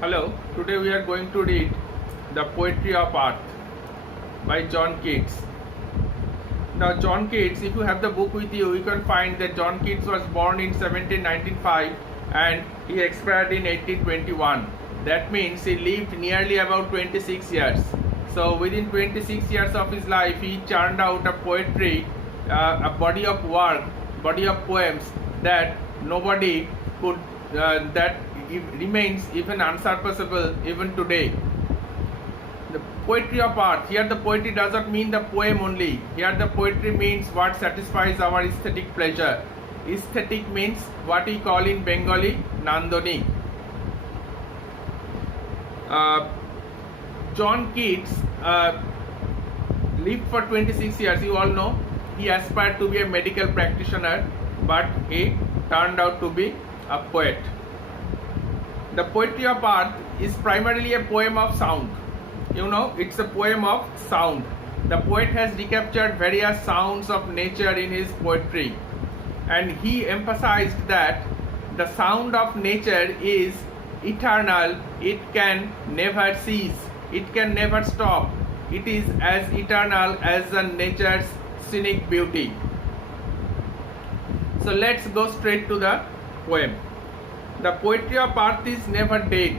Hello, today we are going to read The Poetry of Earth by John Keats. Now, John Keats, if you have the book with you, you can find that John Keats was born in 1795 and he expired in 1821. That means he lived nearly about 26 years. So, within 26 years of his life, he churned out a poetry, a body of work, body of poems that nobody could, that remains even unsurpassable even today. The poetry of art. Here the poetry does not mean the poem only. Here the poetry means what satisfies our aesthetic pleasure. Aesthetic means what we call in Bengali Nandoni. John Keats lived for 26 years. You all know he aspired to be a medical practitioner, but he turned out to be a poet. The Poetry of Earth is primarily a poem of sound. You know, it's a poem of sound. The poet has recaptured various sounds of nature in his poetry, and he emphasized that the sound of nature is eternal. It can never cease. It can never stop. It is as eternal as the nature's scenic beauty. So let's go straight to the poem. The poetry of earth is never dead.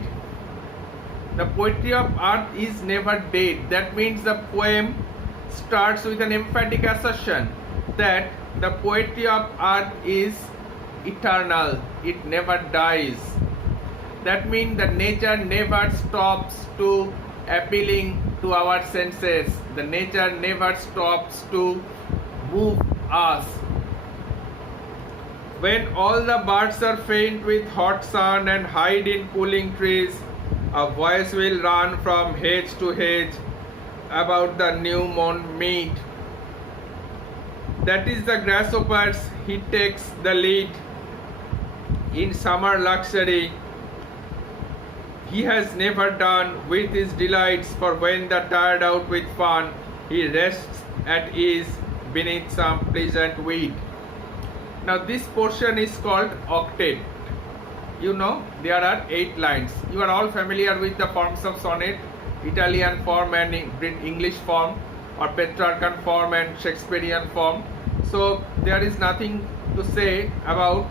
The poetry of earth is never dead. That means the poem starts with an emphatic assertion that the poetry of earth is eternal. It never dies. That means that nature never stops to appealing to our senses. The nature never stops to move us. When all the birds are faint with hot sun and hide in cooling trees, a voice will run from hedge to hedge about the new mown meat. That is the grasshopper's, he takes the lead in summer luxury. He has never done with his delights, for when the tired out with fun, he rests at ease beneath some pleasant weed. Now this portion is called octet. You know, there are 8 lines. You are all familiar with the forms of sonnet, Italian form and English form, or Petrarchan form and Shakespearean form. So there is nothing to say about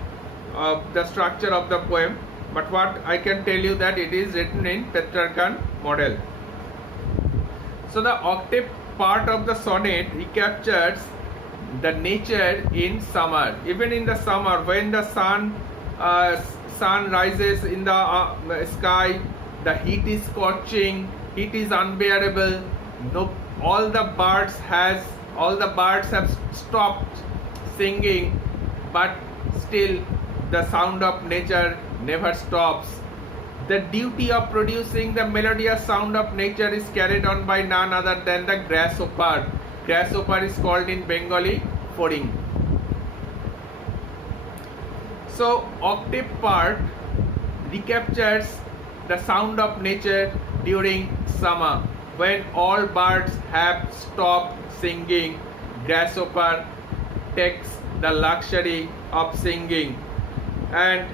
the structure of the poem, but what I can tell you that it is written in Petrarchan model. So the octet part of the sonnet recaptures the nature in summer. Even in the summer, when the sun rises in the sky, the heat is scorching, heat is unbearable. No, all the birds have stopped singing, but still the sound of nature never stops. The duty of producing the melodious sound of nature is carried on by none other than the grasshopper. Grasshopper is called in Bengali foring. So octave part recaptures the sound of nature during summer. When all birds have stopped singing, grasshopper takes the luxury of singing. And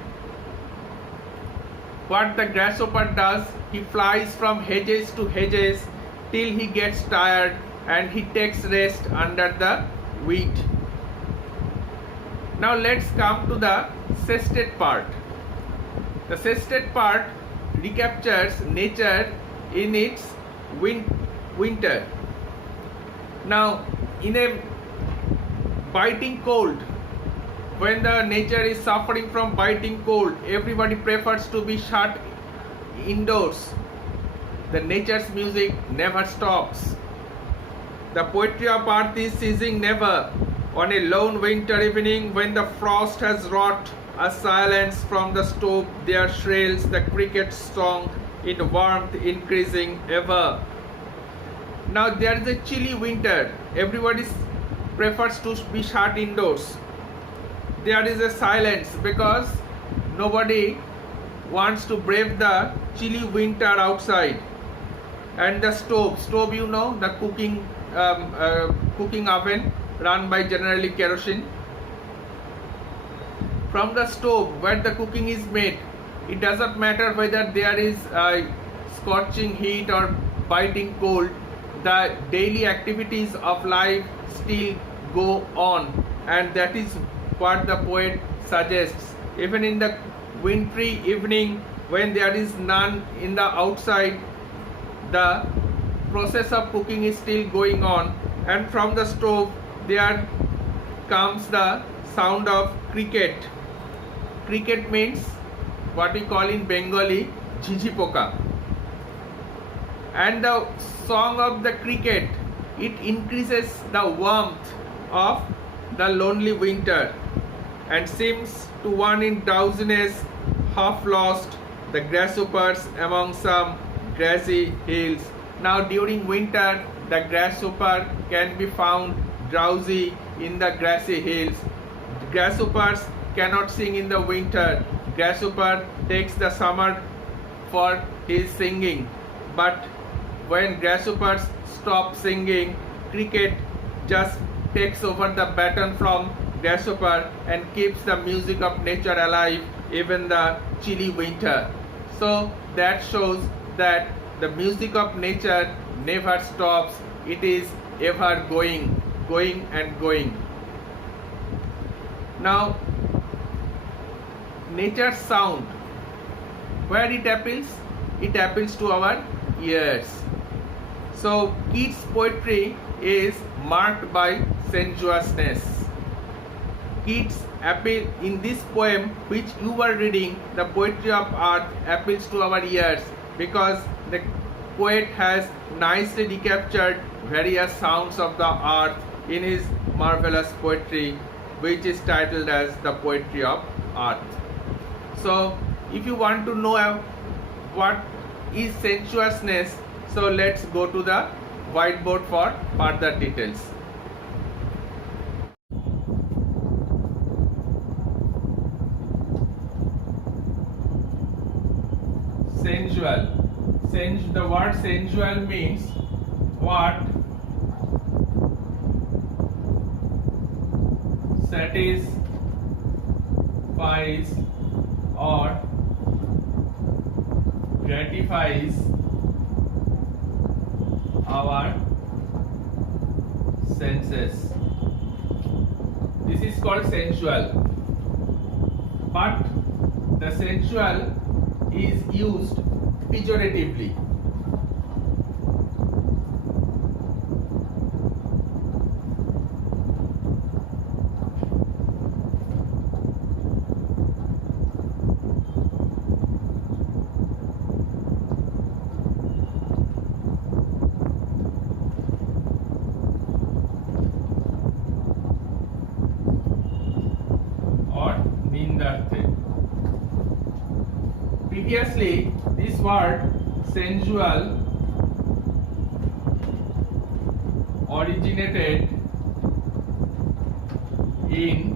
what the grasshopper does, he flies from hedges to hedges till he gets tired and he takes rest under the wheat. Now let's come to the sestet part. The sestet part recaptures nature in its winter. Now in a biting cold, when the nature is suffering from biting cold, everybody prefers to be shut indoors. The nature's music never stops. The poetry of earth is ceasing never. On a lone winter evening, when the frost has wrought a silence from the stove, there shrills the cricket's song in warmth increasing ever. Now there is a chilly winter. Everybody prefers to be shut indoors. There is a silence because nobody wants to brave the chilly winter outside. And the stove, you know, the cooking oven run by generally kerosene. From the stove where the cooking is made, It doesn't matter whether there is scorching heat or biting cold, the daily activities of life still go on, and that is what the poet suggests. Even in the wintry evening, when there is none in the outside, the process of cooking is still going on, and from the stove there comes the sound of cricket. Cricket means what we call in Bengali jhijipoka. And the song of the cricket, it increases the warmth of the lonely winter and seems to one in drowsiness half lost the grasshoppers among some grassy hills. Now during winter, the grasshopper can be found drowsy in the grassy hills. Grasshoppers cannot sing in the winter. Grasshopper takes the summer for his singing. But when grasshoppers stop singing, cricket just takes over the baton from grasshopper and keeps the music of nature alive even the chilly winter. So that shows that the music of nature never stops. It is ever going, going and going. Now, nature's sound, where it appeals? It appeals to our ears. So Keats' poetry is marked by sensuousness. Keats appeal in this poem which you are reading, the poetry of earth, appeals to our ears because the poet has nicely recaptured various sounds of the earth in his marvelous poetry, which is titled as the Poetry of Earth. So if you want to know what is sensuousness, so let's go to the whiteboard for further details. Sensual. The word sensual means what satisfies or gratifies our senses. This is called sensual. But the sensual is used pejoratively. Or nindarthe. Previously, this word sensual originated in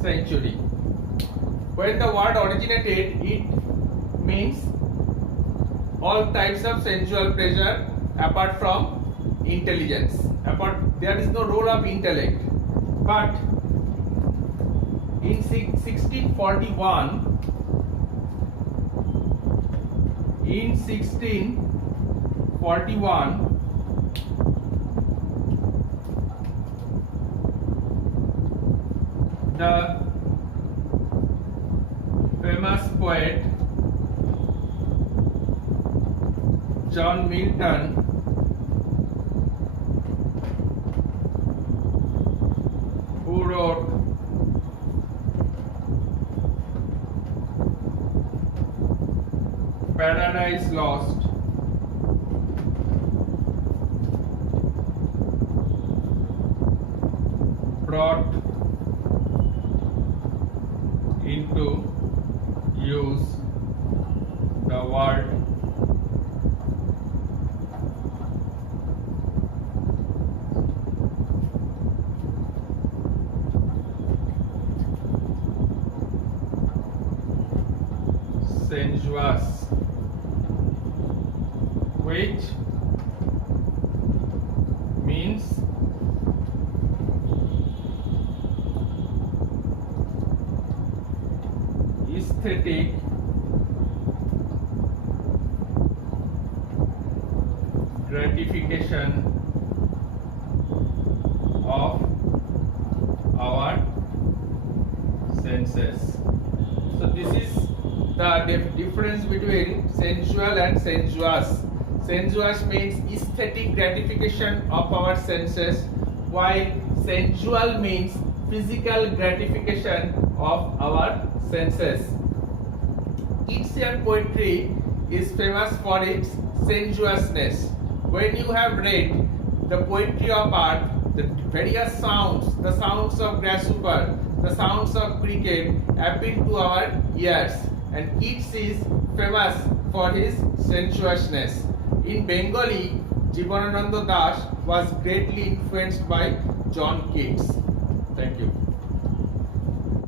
century. When the word originated, it means all types of sensual pleasure apart from intelligence. There is no role of intellect. But in 1641, the famous poet John Milton who wrote Paradise Lost, brought into use the word sensuous. which means aesthetic gratification of our senses. So this is the difference between sensual and sensuous. Sensuous means aesthetic gratification of our senses, while sensual means physical gratification of our senses. Keatsian poetry is famous for its sensuousness. When you have read the poetry of art, the various sounds, the sounds of grasshopper, the sounds of cricket appeal to our ears, and Keats is famous for his sensuousness. In Bengali, Jibanananda Das was greatly influenced by John Keats. Thank you.